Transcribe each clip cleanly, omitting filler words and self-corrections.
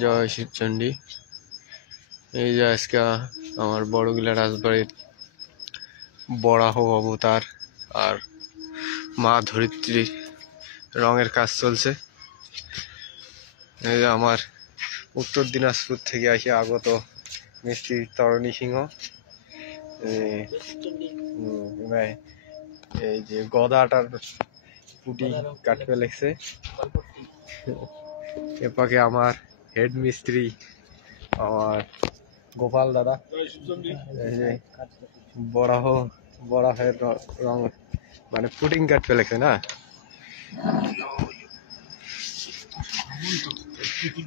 জয় শিবচণ্ডী। এই যে আজকে আমার বড়গিলা রাজবাড়ির বরাহ অবতার আর মা ধরিত্রীর রঙের কাজ চলছে। এই যে আমার উত্তর দিনাজপুর থেকে আসে আগত মিস্ত্রি তরণী সিংহ। এই যে গদাটার পুটি কাটবে লেগছে। এপাকে আমার হেড মিস্ত্রি আমার গোপাল দাদা এই যে বরাহের রং মানে পুটিং কাটবে লেগছে না।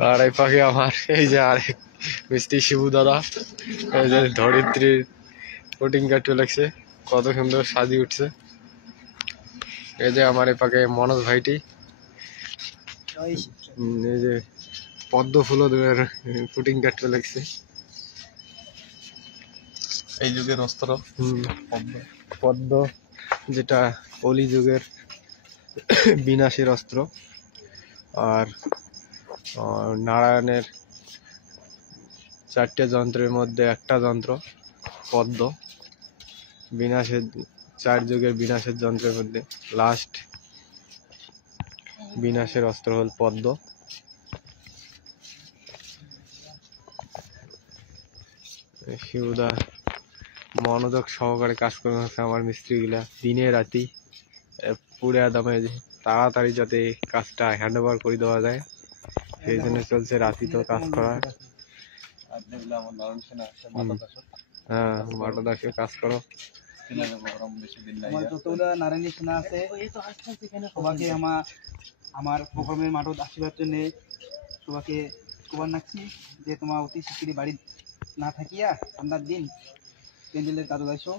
আর এই পাখি আমার এই যে আরেক মিস্ত্রি শিবু দাদা এই যে ধরিত্রীর পুটিং কাটবে লাগছে, কত সুন্দর সাজি উঠছে। এই যে আমার এই পাখে মনোজ ভাইটি এই যে পদ্ম ফুল পুটিং কাটবে লাগছে। এই যুগের অস্ত্র পদ্ম, যেটা কলি যুগের বিনাশের অস্ত্র। আর নারায়ণের 4টে যন্ত্রের মধ্যে একটা যন্ত্র পদ্ম, বিনাশের 4 যুগের বিনাশের যন্ত্রের মধ্যে লাস্ট বিনাশের অস্ত্র হল পদ্ম। শিবুদা মনোযোগ সহকারে কাজ করে হচ্ছে আমার মিস্ত্রিগুলা দিনে রাতি পুরে দামে তাড়াতাড়ি যাতে কাজটা হ্যান্ড ওভার করে দেওয়া যায়, সেই জন্য চলছে রাতি তো কাজ করা। হ্যাঁ, মাটো দাসে কাজ করো। নারায়ণী সেনা আছে সবাইকে আমার প্রোগ্রামের মাঠত আসিবার জন্য সবাইকে খবর রাখছি যে তোমার অতি শিগগিরই বাড়ি না থাকিয়া ঠান্ডার দিন প্যান্ডেলের কাজ আইসো।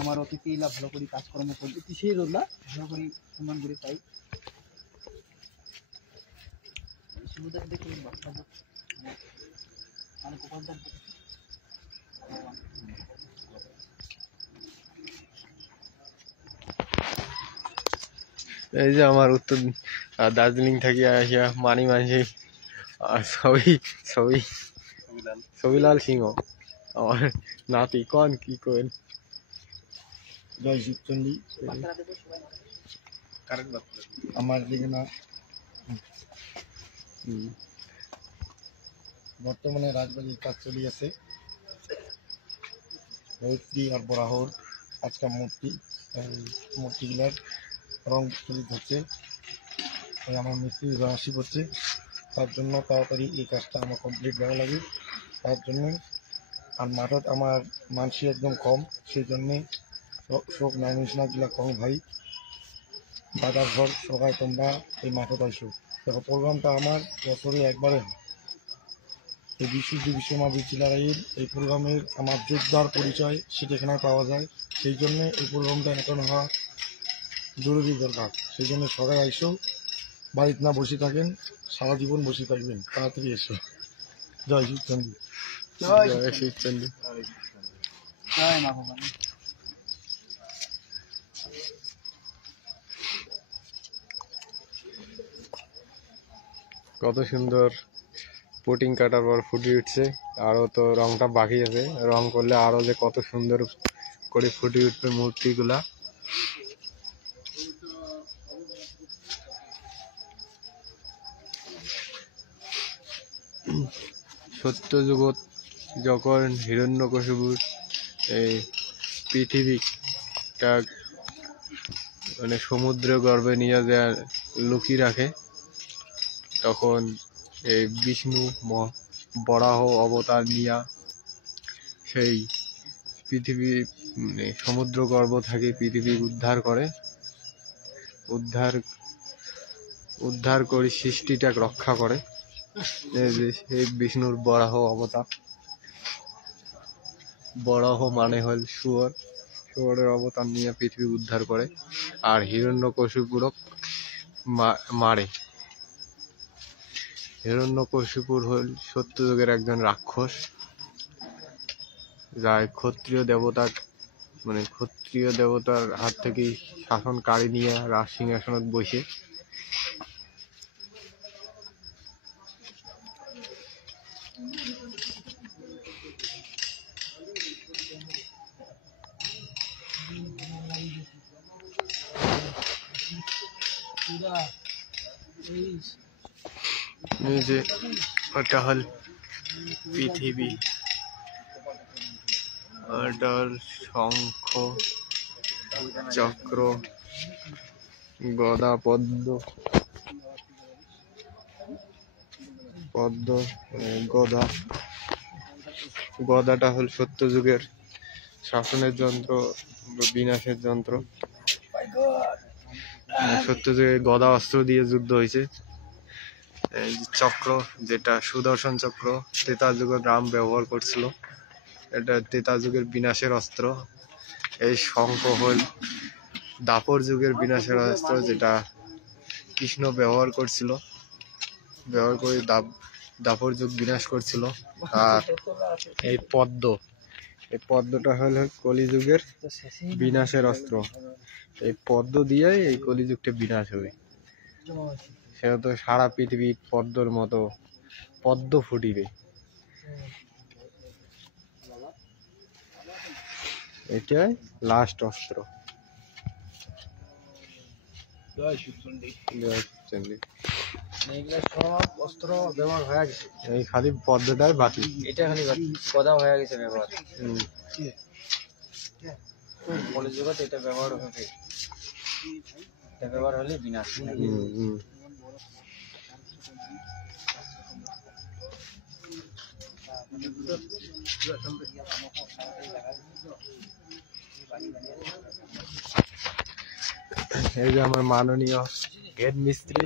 আমার অতিথিরা ভালো করে কাজকর্ম করবে, সেই রোদলা ভালো করে সম্মান করে পাই। এই যে আমার উত্তর দার্জিলিং থেকে আসিয়া মানি মাঝি আর ছবিলাল সিংহ আমার নাতি কন কি করেন। জয় শিবচণ্ডী। আমার যেখানে বর্তমানে রাজবাড়ির কাজ চলিয়েছে ধরিত্রী আর বরাহর আজকাল মূর্তিগুলার রং চলিত হচ্ছে। আমার মিস্ত্রি আসি করছে, তার জন্য তাড়াতাড়ি এই কাজটা আমার কমপ্লিট করা লাগে। তার জন্য আর মাঠত আমার মানসি একদম কম, সেই জন্যে শোক নাইমিশনাগুলা কম ভাই দাদার ঘর সবাই তোমরা এই মাঠত আইসো। দেখো প্রোগ্রামটা আমার বছরে একবারে হয়। এই বিশ্বমা চিলারাইয়ের এই প্রোগ্রামের আমার যোদ্ধার পরিচয় সেটা এখানে পাওয়া যায়, সেই জন্যে এই প্রোগ্রামটা এখন হওয়া জরুরি দরকার। সেই জন্য সবাই আইসো, বাড়িতে না বসে থাকেন, সারা জীবন বসে থাকবেন, তাড়াতাড়ি এসো। জয় শিবচন্ডী। জয় শিবচণ্ডী। জয় মা ভবানী। কত সুন্দর পুটিং কাটার পর ফুটে উঠছে, আরো তো রংটা বাকি আছে, রং করলে আরো যে কত সুন্দর করে ফুটে উঠবে মূর্তিগুলা। সত্য জগৎ যখন হিরণ্যকশিপুর এই পৃথিবীটা মানে সমুদ্র গর্ভে নিয়ে যা লুকিয়ে রাখে, তখন এই বিষ্ণু বরাহ অবতার নিয়া সেই পৃথিবী সমুদ্র গর্ভ থেকে পৃথিবী উদ্ধার করে, উদ্ধার করে সৃষ্টিটাকে রক্ষা করে। এই বিষ্ণুর বরাহ অবতার। বরাহ মানে হল শুয়োর, শুয়োরের অবতার নিয়ে পৃথিবী উদ্ধার করে আর হিরণ্যকশিপুরক মারে। হিরণ্যকশিপুর হল সত্যযুগের একজন রাক্ষস, যার ক্ষত্রিয় দেবতার হাত থেকে শাসন কাড়ি নিয়ে রাজ সিংহাসনত বসে। এই যে ওটা হল পৃথিবী, ওটা হল শঙ্খ চক্র গদা পদ্ম পদ্ম গদা। গদাটা হল সত্য যুগের শাসনের যন্ত্র, বিনাশের যন্ত্র। সত্য যুগে গদা অস্ত্র দিয়ে যুদ্ধ হয়েছে। এই যে চক্র, যেটা সুদর্শন চক্র, ত্রেতা যুগে রাম ব্যবহার করছিল, এটা ত্রেতা যুগের বিনাশের অস্ত্র। এই শঙ্খ হল দাপর যুগের বিনাশের অস্ত্র, যেটা কৃষ্ণ ব্যবহার করছিল, ব্যবহার করে দাপর যুগ বিনাশ করছিল। আর এই পদ্ম, এই পদ্মটা হল কলিযুগের বিনাশের অস্ত্র। এই পদ্ম দিয়েই এই কলিযুগটা বিনাশ হবে। সেটা তো সারা পৃথিবী পদ্মর মতো পদ্ম ফুটিবে। এটাই লাস্ট অস্ত্র। জয় শিবচন্ডী। জয় শিবচন্ডী। এগুলো সব অস্ত্র ব্যবহার হয়ে গেছে, এই খালি পদ্মটাই বাকি, এটা খালি গদা হয়ে গেছে ব্যবহার। কলিযুগত এটা ব্যবহার হবে, এটা ব্যবহার হলে বিনাশ। এই যে আমার মাননীয় হেড মিস্ত্রি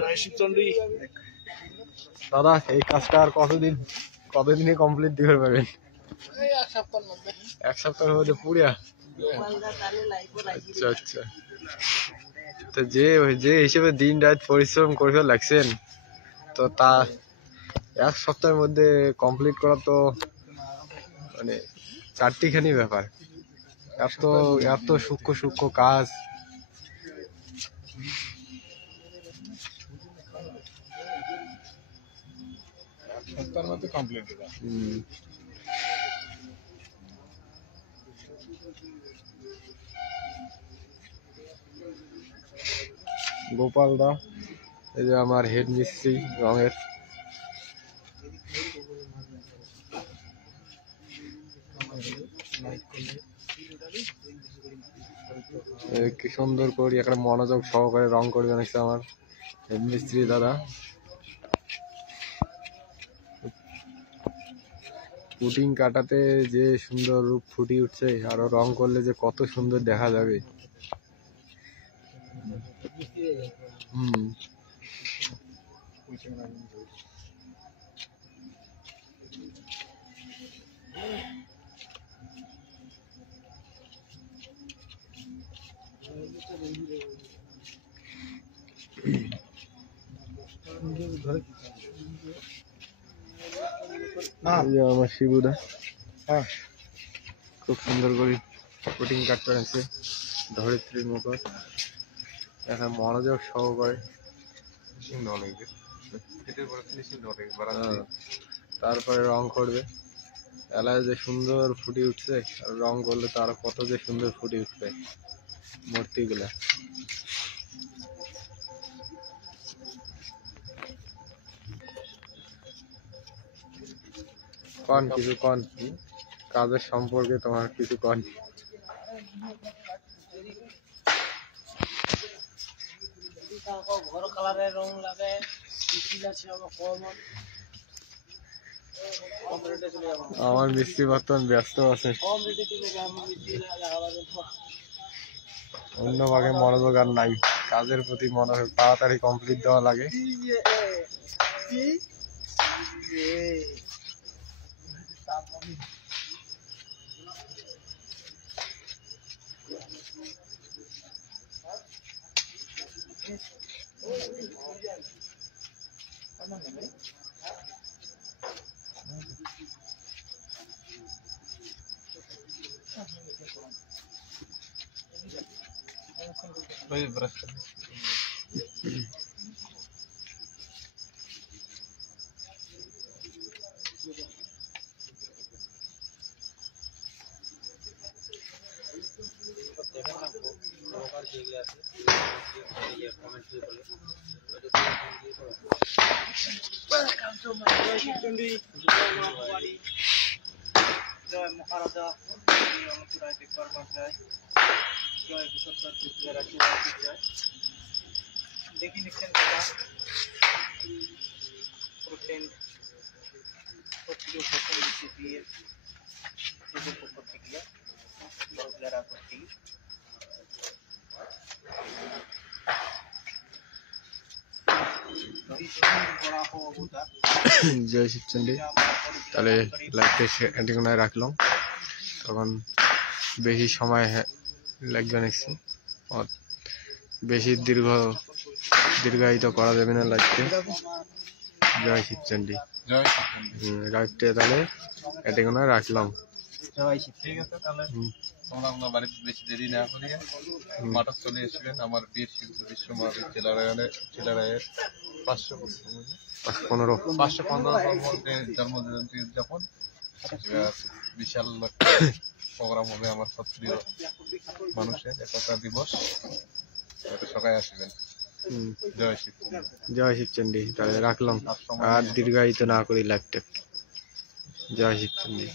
দাদা, এই কাজটা আর কতদিনে কমপ্লিট দিতে পারবেন? এক সপ্তাহের মধ্যে পুরিয়া? আচ্ছা আচ্ছা। তো যে হিসেবে দিন রাত পরিশ্রম করে লাগছেন, তো তা এক সপ্তাহের মধ্যে কমপ্লিট করা তো মানে চারটিখানি ব্যাপার। এত সূক্ষ্ম সূক্ষ্ম কাজ। সপ্তাহের মধ্যে কমপ্লিট হবে। গোপাল দা, এই যে আমার হেড মিস্ত্রি রঙের। কি সুন্দর করে একটা মনোযোগ সহকারে রং করে জানিস আমার হেড মিস্ত্রি দাদা। পুটিং কাটাতে যে সুন্দর রূপ ফুটিয়ে উঠছে, আরো রং করলে যে কত সুন্দর দেখা যাবে। আমার শিবুদা খুব সুন্দর করে পুটিং কাটতে আছে ধরিত্রীর মতো, এখন মনোযোগ সহকারে। তারপরে রং করবে, এলায় যে সুন্দর ফুটে উঠছে, আর রং করলে তো আরো কত যে সুন্দর ফুটে উঠবে মূর্তিগুলা। কন কিছু কন, কাজের সম্পর্কে তোমার কিছু কন। আমার মিস্ত্রি বর্তমান ব্যস্ত আছে, অন্য ভাগে মনোযোগ আর নাই, কাজের প্রতি মনোযোগ তাড়াতাড়ি কমপ্লিট দেওয়া লাগে। জয় মহারাজা জয় দেখি লিখছেন জয় শিবচন্ডী। তাহলে লাইভটা এন্টিকোনায় রাখলাম, তখন বেশি সময় লাগবে নাকি, বেশি দীর্ঘায়িত করা যাবে না লাইভটা। জয় শিবচন্ডী। লাইভটা তাহলে এন্টিকোনায় রাখলাম। ঠিক আছে, তাহলে তোমরা আপনার বাড়িতে বেশি দেরি না করিয়ে মাঠক চলে এসেছিলেন আমার বীর শিল্পী বিশ্ব মহাবীর জেলারায়ের 515 জন্মজয়ন্তী উদযাপন। বিশাল প্রোগ্রাম হবে আমার সক্রিয় মানুষের একতা দিবস, সবাই আসবেন। জয় শিব। জয় শিবচন্ডী। তাহলে রাখলাম, আর দীর্ঘায়িত না করি লাইভটা। জয় শিবচন্ডী।